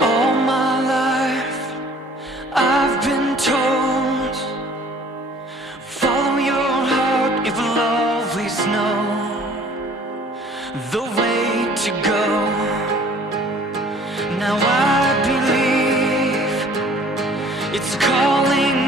All my life I've been told, follow your heart, it will always know the way to go. Now I believe it's calling